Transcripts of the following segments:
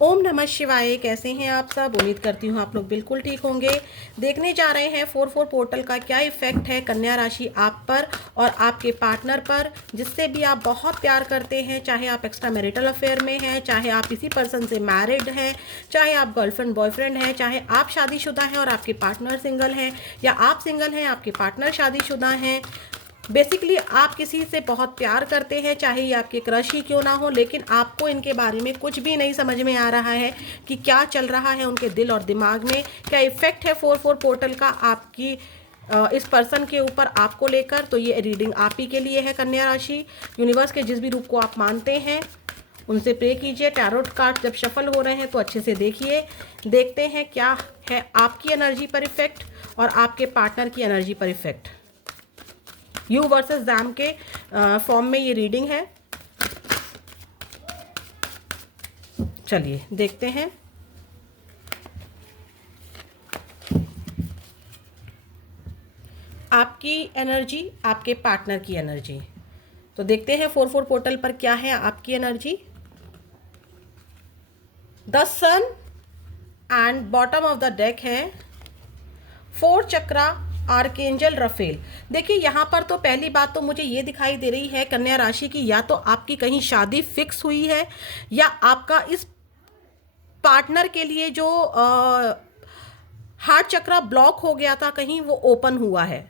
ओम नमः शिवाय। कैसे हैं आप सब? उम्मीद करती हूँ आप लोग बिल्कुल ठीक होंगे। देखने जा रहे हैं 4-4 पोर्टल का क्या इफेक्ट है कन्या राशि आप पर और आपके पार्टनर पर, जिससे भी आप बहुत प्यार करते हैं। चाहे आप एक्स्ट्रा मैरिटल अफेयर में हैं, चाहे आप इसी पर्सन से मैरिड हैं, चाहे आप गर्लफ्रेंड बॉयफ्रेंड हैं, चाहे आप शादीशुदा हैं और आपके पार्टनर सिंगल हैं, या आप सिंगल हैं आपके पार्टनर शादीशुदा हैं। बेसिकली आप किसी से बहुत प्यार करते हैं, चाहे ये आपके क्रश ही क्यों ना हो, लेकिन आपको इनके बारे में कुछ भी नहीं समझ में आ रहा है कि क्या चल रहा है उनके दिल और दिमाग में, क्या इफेक्ट है 4-4 पोर्टल का आपकी इस पर्सन के ऊपर आपको लेकर। तो ये रीडिंग आप ही के लिए है कन्या राशि। यूनिवर्स के जिस भी रूप को आप मानते हैं उनसे प्रे कीजिए। टैरोट कार्ड जब शफल हो रहे हैं तो अच्छे से देखिए, देखते हैं क्या है आपकी एनर्जी पर इफेक्ट और आपके पार्टनर की एनर्जी पर इफेक्ट। यू वर्सेस दैम के फॉर्म में ये रीडिंग है। चलिए देखते हैं। आपकी एनर्जी, आपके पार्टनर की एनर्जी। तो देखते हैं 4-4 पोर्टल पर क्या है आपकी energy. The sun and bottom of the deck है 4 चक्रा आर्कएंजल रफेल। देखिए यहाँ पर तो पहली बात तो मुझे ये दिखाई दे रही है कन्या राशि की, या तो आपकी कहीं शादी फिक्स हुई है या आपका इस पार्टनर के लिए जो हार्ट चक्रा ब्लॉक हो गया था कहीं वो ओपन हुआ है।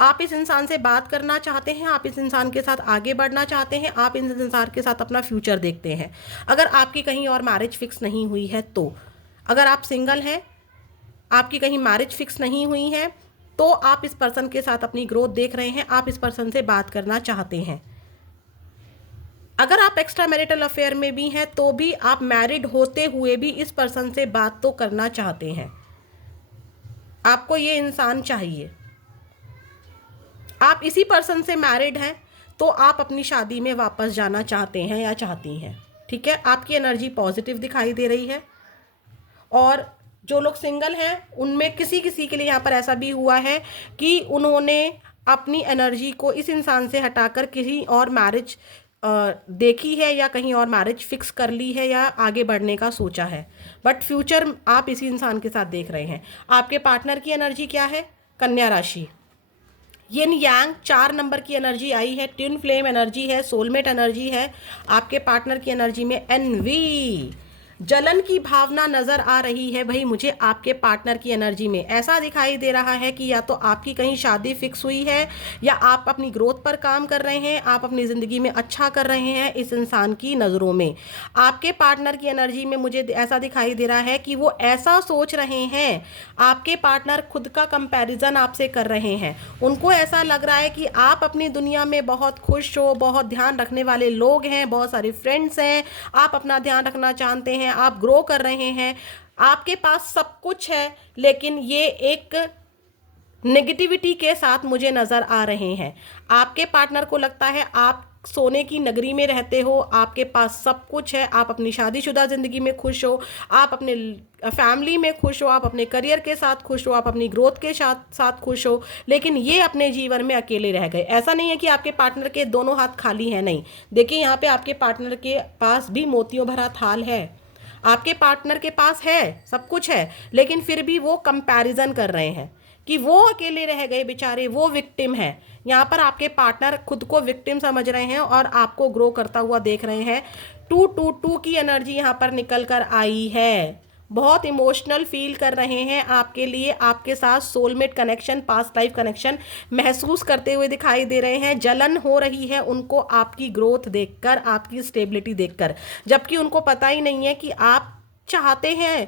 आप इस इंसान से बात करना चाहते हैं, आप इस इंसान के साथ आगे बढ़ना चाहते हैं, आप इस इंसान के साथ अपना फ्यूचर देखते हैं। अगर आपकी कहीं और मैरिज फिक्स नहीं हुई है तो, अगर आप सिंगल हैं, आपकी कहीं मैरिज फिक्स नहीं हुई है, तो आप इस पर्सन के साथ अपनी ग्रोथ देख रहे हैं, आप इस पर्सन से बात करना चाहते हैं। अगर आप एक्स्ट्रा मैरिटल अफेयर में भी हैं तो भी आप मैरिड होते हुए भी इस पर्सन से बात तो करना चाहते हैं। आपको ये इंसान चाहिए। आप इसी पर्सन से मैरिड हैं तो आप अपनी शादी में वापस जाना चाहते हैं या चाहती हैं। ठीक है, आपकी एनर्जी पॉजिटिव दिखाई दे रही है। और जो लोग सिंगल हैं उनमें किसी किसी के लिए यहाँ पर ऐसा भी हुआ है कि उन्होंने अपनी एनर्जी को इस इंसान से हटाकर किसी और मैरिज देखी है या कहीं और मैरिज फिक्स कर ली है या आगे बढ़ने का सोचा है, बट फ्यूचर आप इसी इंसान के साथ देख रहे हैं। आपके पार्टनर की एनर्जी क्या है कन्या राशि? यिन यांग 4 नंबर की एनर्जी आई है, ट्विन फ्लेम एनर्जी है, सोलमेट एनर्जी है। आपके पार्टनर की एनर्जी में एनवी, जलन की भावना नजर आ रही है भाई मुझे आपके पार्टनर की एनर्जी में। ऐसा दिखाई दे रहा है कि या तो आपकी कहीं शादी फिक्स हुई है या आप अपनी ग्रोथ पर काम कर रहे हैं, आप अपनी ज़िंदगी में अच्छा कर रहे हैं इस इंसान की नज़रों में। आपके पार्टनर की एनर्जी में मुझे ऐसा दिखाई दे रहा है कि वो ऐसा सोच रहे हैं, आपके पार्टनर खुद का कंपैरिजन आपसे कर रहे हैं। उनको ऐसा लग रहा है कि आप अपनी दुनिया में बहुत खुश हो, बहुत ध्यान रखने वाले लोग हैं, बहुत सारे फ्रेंड्स हैं, आप अपना ध्यान रखना जानते हैं, आप ग्रो कर रहे हैं, आपके पास सब कुछ है, लेकिन ये एक नेगेटिविटी के साथ मुझे नज़र आ रहे हैं। आपके पार्टनर को लगता है आप सोने की नगरी में रहते हो, आपके पास सब कुछ है, आप अपनी शादीशुदा ज़िंदगी में खुश हो, आप अपने फैमिली में खुश हो, आप अपने करियर के साथ खुश हो, आप अपनी ग्रोथ के साथ साथ खुश हो, लेकिन ये अपने जीवन में अकेले रह गए। ऐसा नहीं है कि आपके पार्टनर के दोनों हाथ खाली हैं, नहीं। देखिए यहाँ पे आपके पार्टनर के पास भी मोतियों भरा थाल है, आपके पार्टनर के पास है, सब कुछ है, लेकिन फिर भी वो कंपैरिजन कर रहे हैं कि वो अकेले रह गए बेचारे, वो विक्टिम है। यहाँ पर आपके पार्टनर खुद को विक्टिम समझ रहे हैं और आपको ग्रो करता हुआ देख रहे हैं। 222 की एनर्जी यहाँ पर निकल कर आई है। बहुत इमोशनल फील कर रहे हैं आपके लिए, आपके साथ soulmate connection, past life connection महसूस करते हुए दिखाई दे रहे हैं। जलन हो रही है उनको आपकी ग्रोथ देखकर, आपकी स्टेबिलिटी देखकर, जबकि उनको पता ही नहीं है कि आप चाहते हैं,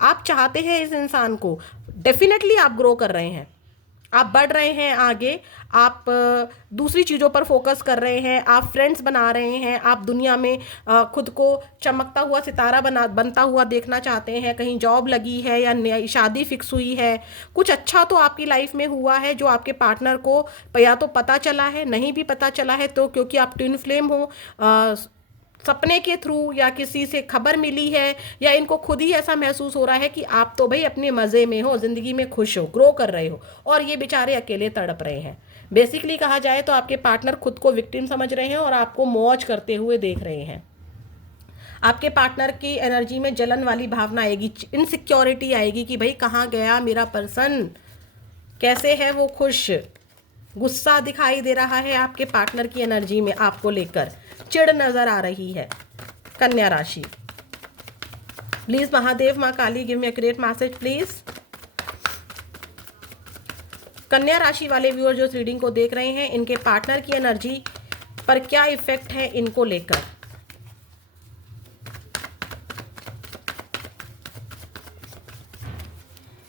आप चाहते हैं इस इंसान को। डेफिनेटली आप ग्रो कर रहे हैं, आप बढ़ रहे हैं आगे, आप दूसरी चीज़ों पर फोकस कर रहे हैं, आप फ्रेंड्स बना रहे हैं, आप दुनिया में खुद को चमकता हुआ सितारा बनता हुआ देखना चाहते हैं। कहीं जॉब लगी है या नई शादी फिक्स हुई है, कुछ अच्छा तो आपकी लाइफ में हुआ है जो आपके पार्टनर को या तो पता चला है, नहीं भी पता चला है तो क्योंकि आप ट्विन फ्लेम हो, सपने के थ्रू या किसी से खबर मिली है, या इनको खुद ही ऐसा महसूस हो रहा है कि आप तो भाई अपने मज़े में हो, ज़िंदगी में खुश हो, ग्रो कर रहे हो, और ये बेचारे अकेले तड़प रहे हैं। बेसिकली कहा जाए तो आपके पार्टनर खुद को विक्टिम समझ रहे हैं और आपको मौज करते हुए देख रहे हैं। आपके पार्टनर की एनर्जी में जलन वाली भावना आएगी, इनसिक्योरिटी आएगी कि भाई कहाँ गया मेरा पर्सन, कैसे है वो खुश, गुस्सा दिखाई दे रहा है आपके पार्टनर की एनर्जी में आपको लेकर, चिढ़ नजर आ रही है। कन्या राशि, प्लीज महादेव माँ Kali give me accurate message please. कन्या राशि वाले व्यूअर जो इस रीडिंग को देख रहे हैं, इनके पार्टनर की एनर्जी पर क्या इफेक्ट है इनको लेकर।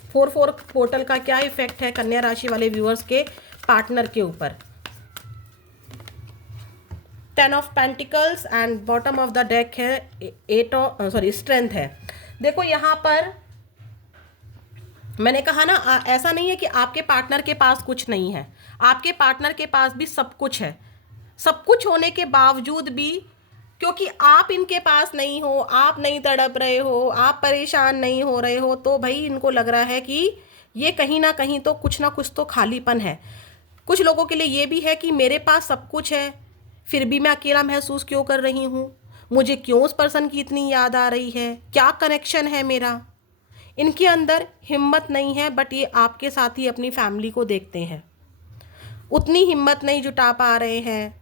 फोर फोर पोर्टल का क्या इफेक्ट है कन्या राशि वाले व्यूअर्स के पार्टनर के ऊपर। 10 of pentacles and bottom of the deck है स्ट्रेंथ है। देखो यहाँ पर मैंने कहा ना, ऐसा नहीं है कि आपके पार्टनर के पास कुछ नहीं है, आपके पार्टनर के पास भी सब कुछ है। सब कुछ होने के बावजूद भी क्योंकि आप इनके पास नहीं हो, आप नहीं तड़प रहे हो, आप परेशान नहीं हो रहे हो, तो भाई इनको लग रहा है कि ये कहीं ना कहीं तो कुछ ना कुछ तो खालीपन है। कुछ लोगों के लिए ये भी है कि मेरे पास सब कुछ है फिर भी मैं अकेला महसूस क्यों कर रही हूँ, मुझे क्यों उस पर्सन की इतनी याद आ रही है, क्या कनेक्शन है मेरा। इनके अंदर हिम्मत नहीं है, बट ये आपके साथ ही अपनी फैमिली को देखते हैं, उतनी हिम्मत नहीं जुटा पा रहे हैं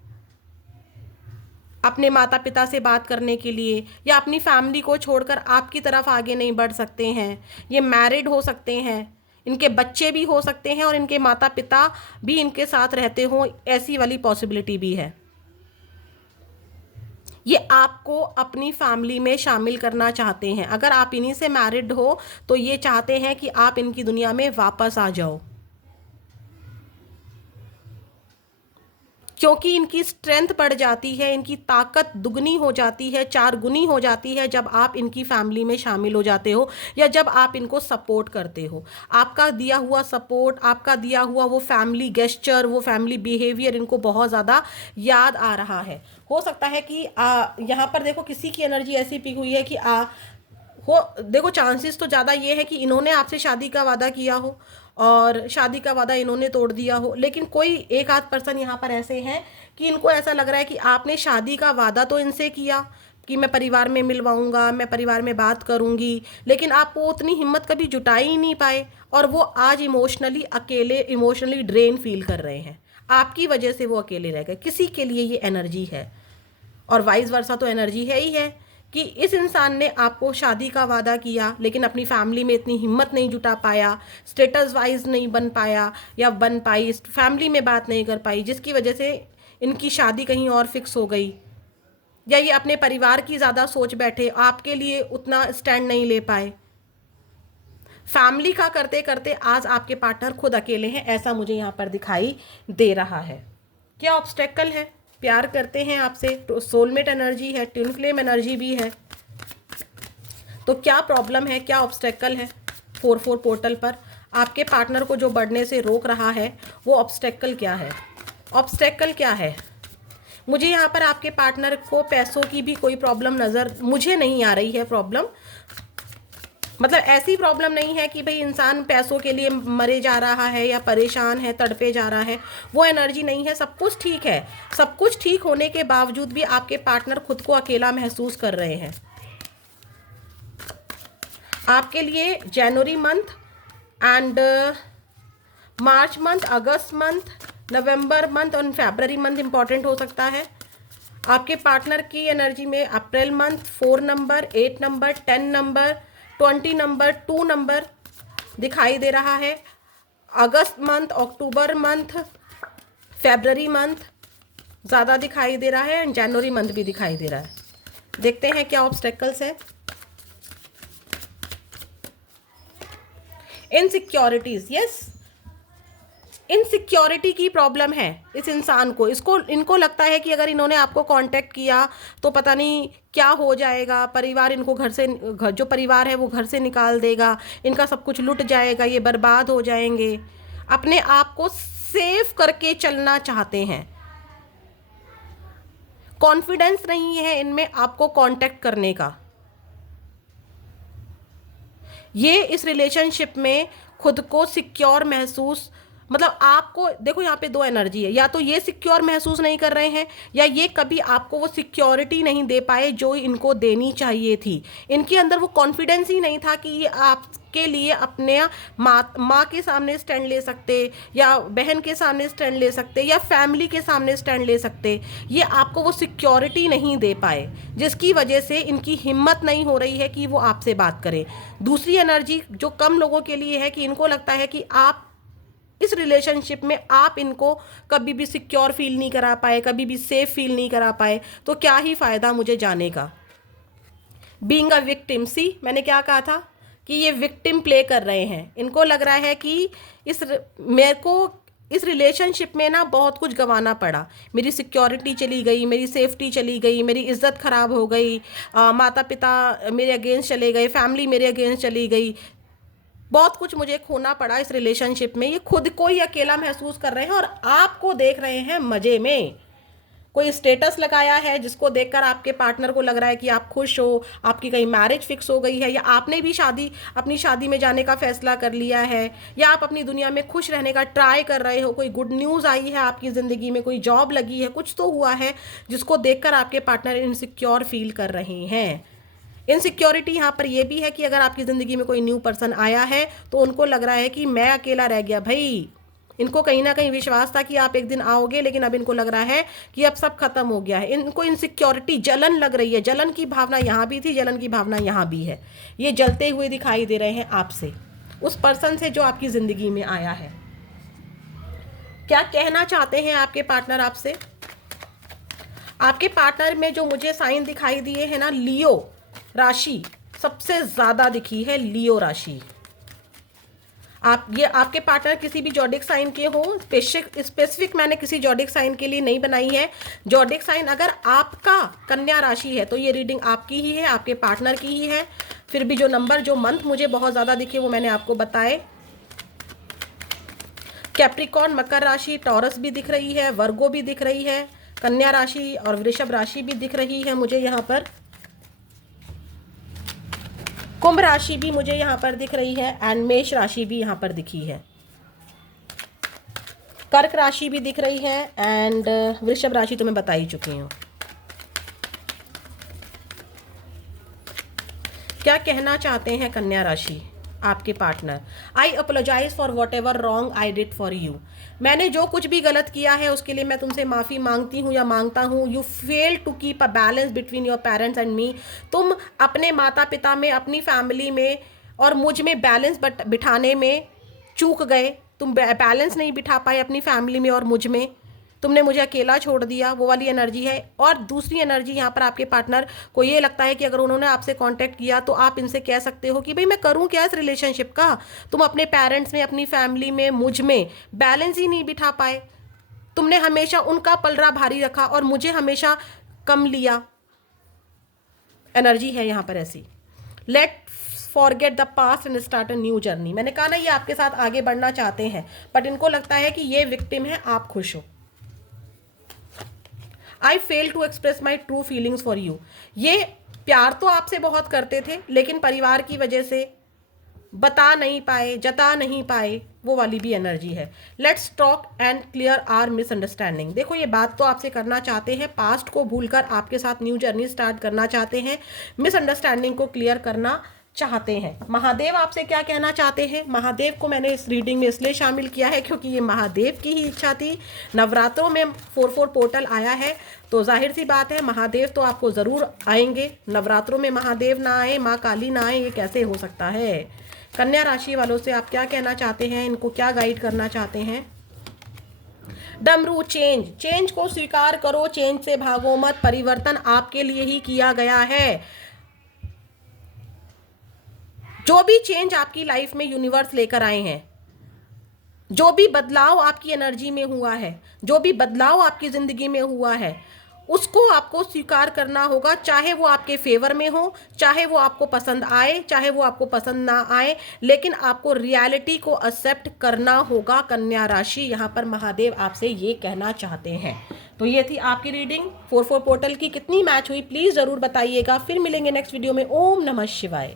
अपने माता पिता से बात करने के लिए, या अपनी फैमिली को छोड़कर आपकी तरफ आगे नहीं बढ़ सकते हैं। ये मैरिड हो सकते हैं, इनके बच्चे भी हो सकते हैं और इनके माता पिता भी इनके साथ रहते हों, ऐसी वाली पॉसिबिलिटी भी है। ये आपको अपनी फैमिली में शामिल करना चाहते हैं। अगर आप इन्हीं से मैरिड हो तो ये चाहते हैं कि आप इनकी दुनिया में वापस आ जाओ, क्योंकि इनकी स्ट्रेंथ बढ़ जाती है, इनकी ताकत दुगनी हो जाती है, चार गुनी हो जाती है जब आप इनकी फैमिली में शामिल हो जाते हो या जब आप इनको सपोर्ट करते हो। आपका दिया हुआ सपोर्ट, आपका दिया हुआ वो फैमिली गेस्चर, वो फैमिली बिहेवियर इनको बहुत ज़्यादा याद आ रहा है। हो सकता है कि यहाँ पर देखो किसी की एनर्जी ऐसी पिक हुई है कि देखो चांसेस तो ज़्यादा ये है कि इन्होंने आपसे शादी का वादा किया हो और शादी का वादा इन्होंने तोड़ दिया हो, लेकिन कोई एक आध पर्सन यहाँ पर ऐसे हैं कि इनको ऐसा लग रहा है कि आपने शादी का वादा तो इनसे किया कि मैं परिवार में मिलवाऊंगा, मैं परिवार में बात करूंगी, लेकिन आप वो उतनी हिम्मत कभी जुटा ही नहीं पाए और वो आज इमोशनली अकेले, इमोशनली ड्रेन फील कर रहे हैं। आपकी वजह से वो अकेले रह गए। किसी के लिए ये एनर्जी है और वाइस वर्सा तो एनर्जी है ही है कि इस इंसान ने आपको शादी का वादा किया लेकिन अपनी फैमिली में इतनी हिम्मत नहीं जुटा पाया, स्टेटस वाइज नहीं बन पाया या बन पाई, फैमिली में बात नहीं कर पाई, जिसकी वजह से इनकी शादी कहीं और फिक्स हो गई, या ये अपने परिवार की ज़्यादा सोच बैठे, आपके लिए उतना स्टैंड नहीं ले पाए। फैमिली का करते करते आज आपके पार्टनर खुद अकेले हैं, ऐसा मुझे यहाँ पर दिखाई दे रहा है। क्या ऑब्स्टेकल है? प्यार करते हैं आपसे, तो सोलमेट एनर्जी है, ट्विन फ्लेम एनर्जी भी है, तो क्या प्रॉब्लम है, क्या ऑब्स्टेकल है 4-4 पोर्टल पर? आपके पार्टनर को जो बढ़ने से रोक रहा है वो ऑब्स्टेकल क्या है? ऑब्स्टेकल क्या है? मुझे यहाँ पर आपके पार्टनर को पैसों की भी कोई प्रॉब्लम नज़र मुझे नहीं आ रही है। प्रॉब्लम मतलब ऐसी प्रॉब्लम नहीं है कि भाई इंसान पैसों के लिए मरे जा रहा है या परेशान है, तड़पे जा रहा है, वो एनर्जी नहीं है। सब कुछ ठीक है, सब कुछ ठीक होने के बावजूद भी आपके पार्टनर खुद को अकेला महसूस कर रहे हैं। आपके लिए जनवरी मंथ एंड मार्च मंथ, अगस्त मंथ, नवंबर मंथ और फरवरी मंथ इंपॉर्टेंट हो सकता है। आपके पार्टनर की एनर्जी में April month 4 number, 8 number, 10 number, 20 number, 2 number दिखाई दे रहा है। अगस्त मंथ, अक्टूबर मंथ, फरवरी मंथ ज़्यादा दिखाई दे रहा है एंड जनवरी मंथ भी दिखाई दे रहा है। देखते हैं क्या ऑब्स्टेकल्स है। इनसिक्योरिटीज, यस, इनसिक्योरिटी की प्रॉब्लम है इस इंसान को। इनको लगता है कि अगर इन्होंने आपको कांटेक्ट किया तो पता नहीं क्या हो जाएगा, परिवार इनको जो परिवार है वो घर से निकाल देगा, इनका सब कुछ लुट जाएगा, ये बर्बाद हो जाएंगे। अपने आप को सेफ करके चलना चाहते हैं, कॉन्फिडेंस नहीं है इनमें आपको कांटेक्ट करने का। ये इस रिलेशनशिप में खुद को सिक्योर महसूस मतलब आपको देखो यहाँ पे दो एनर्जी है, या तो ये सिक्योर महसूस नहीं कर रहे हैं, या ये कभी आपको वो सिक्योरिटी नहीं दे पाए जो इनको देनी चाहिए थी। इनके अंदर वो कॉन्फिडेंस ही नहीं था कि ये आपके लिए अपने माँ के सामने स्टैंड ले सकते, या बहन के सामने स्टैंड ले सकते, या फैमिली के सामने स्टैंड ले सकते। ये आपको वो सिक्योरिटी नहीं दे पाए, जिसकी वजह से इनकी हिम्मत नहीं हो रही है कि वो आपसे बात करें। दूसरी एनर्जी जो कम लोगों के लिए है कि इनको लगता है कि आप इस रिलेशनशिप में आप इनको कभी भी सिक्योर फील नहीं करा पाए, कभी भी सेफ फील नहीं करा पाए, तो क्या ही फ़ायदा मुझे जाने का। बीइंग अ विक्टिम, सी मैंने क्या कहा था कि ये विक्टिम प्ले कर रहे हैं। इनको लग रहा है कि मेरे को इस रिलेशनशिप में ना बहुत कुछ गंवाना पड़ा, मेरी सिक्योरिटी चली गई, मेरी सेफ्टी चली गई, मेरी इज्जत खराब हो गई, माता पिता मेरे अगेंस्ट चले गए, फैमिली मेरे अगेंस्ट चली गई, बहुत कुछ मुझे खोना पड़ा इस रिलेशनशिप में। ये खुद को ही अकेला महसूस कर रहे हैं और आपको देख रहे हैं मजे में। कोई स्टेटस लगाया है जिसको देखकर आपके पार्टनर को लग रहा है कि आप खुश हो, आपकी कहीं मैरिज फिक्स हो गई है, या आपने भी अपनी शादी में जाने का फैसला कर लिया है, या आप अपनी दुनिया में खुश रहने का ट्राई कर रहे हो, कोई गुड न्यूज़ आई है आपकी ज़िंदगी में, कोई जॉब लगी है, कुछ तो हुआ है जिसको देखकर आपके पार्टनर इनसिक्योर फील कर रहे हैं। इनसिक्योरिटी यहाँ पर यह भी है कि अगर आपकी ज़िंदगी में कोई न्यू पर्सन आया है तो उनको लग रहा है कि मैं अकेला रह गया। भाई, इनको कहीं ना कहीं विश्वास था कि आप एक दिन आओगे, लेकिन अब इनको लग रहा है कि अब सब खत्म हो गया है। इनको इनसिक्योरिटी, जलन लग रही है। जलन की भावना यहाँ भी थी, जलन की भावना यहाँ भी है। ये जलते हुए दिखाई दे रहे हैं आपसे, उस पर्सन से जो आपकी ज़िंदगी में आया है। क्या कहना चाहते हैं आपके पार्टनर आपसे? आपके पार्टनर में जो मुझे साइन दिखाई दिए हैं ना, लियो राशि सबसे ज्यादा दिखी है। लियो राशि, आपके पार्टनर किसी भी जॉडिक साइन के हो, स्पेसिफिक मैंने किसी जॉडिक साइन के लिए नहीं बनाई है। जॉडिक साइन अगर आपका कन्या राशि है तो ये रीडिंग आपकी ही है, आपके पार्टनर की ही है। फिर भी जो नंबर, जो मंथ मुझे बहुत ज्यादा दिखे वो मैंने आपको बताए। कैप्रिकॉर्न, मकर राशि, टॉरस भी दिख रही है, वर्गो भी दिख रही है, कन्या राशि और वृषभ राशि भी दिख रही है मुझे यहाँ पर। कुंभ राशि भी मुझे यहाँ पर दिख रही है, एंड मेष राशि भी यहाँ पर दिखी है। कर्क राशि भी दिख रही है, एंड वृषभ राशि तो मैं बता ही चुकी हूँ। क्या कहना चाहते हैं कन्या राशि आपके partner? I apologise for whatever wrong I did for you. मैंने जो कुछ भी गलत किया है उसके लिए मैं तुमसे माफ़ी मांगती हूँ या मांगता हूँ। You fail to keep a balance between your parents and me. तुम अपने माता पिता में, अपनी फैमिली में और मुझ में बैलेंस बिठाने में चूक गए। तुम बैलेंस नहीं बिठा पाए अपनी फैमिली में और मुझ में। तुमने मुझे अकेला छोड़ दिया, वो वाली एनर्जी है। और दूसरी एनर्जी यहाँ पर आपके पार्टनर को ये लगता है कि अगर उन्होंने आपसे कांटेक्ट किया तो आप इनसे कह सकते हो कि भाई मैं करूँ क्या इस रिलेशनशिप का। तुम अपने पेरेंट्स में, अपनी फैमिली में, मुझ में बैलेंस ही नहीं बिठा पाए। तुमने हमेशा उनका पलड़ा भारी रखा और मुझे हमेशा कम लिया। एनर्जी है यहाँ पर ऐसी। Let forget the past and start a new journey. मैंने कहा ना, ये आपके साथ आगे बढ़ना चाहते हैं, बट इनको लगता है कि ये विक्टिम है, आप खुश हो। I fail to express my true feelings for you. ये प्यार तो आपसे बहुत करते थे, लेकिन परिवार की वजह से बता नहीं पाए, जता नहीं पाए, वो वाली भी एनर्जी है। Let's talk and clear our misunderstanding. देखो, ये बात तो आपसे करना चाहते हैं, पास्ट को भूलकर आपके साथ न्यू जर्नी स्टार्ट करना चाहते हैं, मिसअंडरस्टैंडिंग को क्लियर करना चाहते हैं। महादेव आपसे क्या कहना चाहते हैं? महादेव को मैंने इस रीडिंग में इसलिए शामिल किया है क्योंकि ये महादेव की ही इच्छा थी। नवरात्रों में 4/4 पोर्टल आया है, तो जाहिर सी बात है महादेव तो आपको ज़रूर आएंगे। नवरात्रों में महादेव ना आए, माँ काली ना आए, ये कैसे हो सकता है? कन्या राशि वालों से आप क्या कहना चाहते हैं? इनको क्या गाइड करना चाहते हैं? डमरू, चेंज को स्वीकार करो, चेंज से भागो मत। परिवर्तन आपके लिए ही किया गया है। जो भी चेंज आपकी लाइफ में यूनिवर्स लेकर आए हैं, जो भी बदलाव आपकी एनर्जी में हुआ है, जो भी बदलाव आपकी जिंदगी में हुआ है, उसको आपको स्वीकार करना होगा। चाहे वो आपके फेवर में हो, चाहे वो आपको पसंद आए, चाहे वो आपको पसंद ना आए, लेकिन आपको रियलिटी को एक्सेप्ट करना होगा। कन्या राशि, यहाँ पर महादेव आपसे ये कहना चाहते हैं। तो ये थी आपकी रीडिंग 4/4 पोर्टल की। कितनी मैच हुई प्लीज़ ज़रूर बताइएगा। फिर मिलेंगे नेक्स्ट वीडियो में। ओम नमः शिवाय।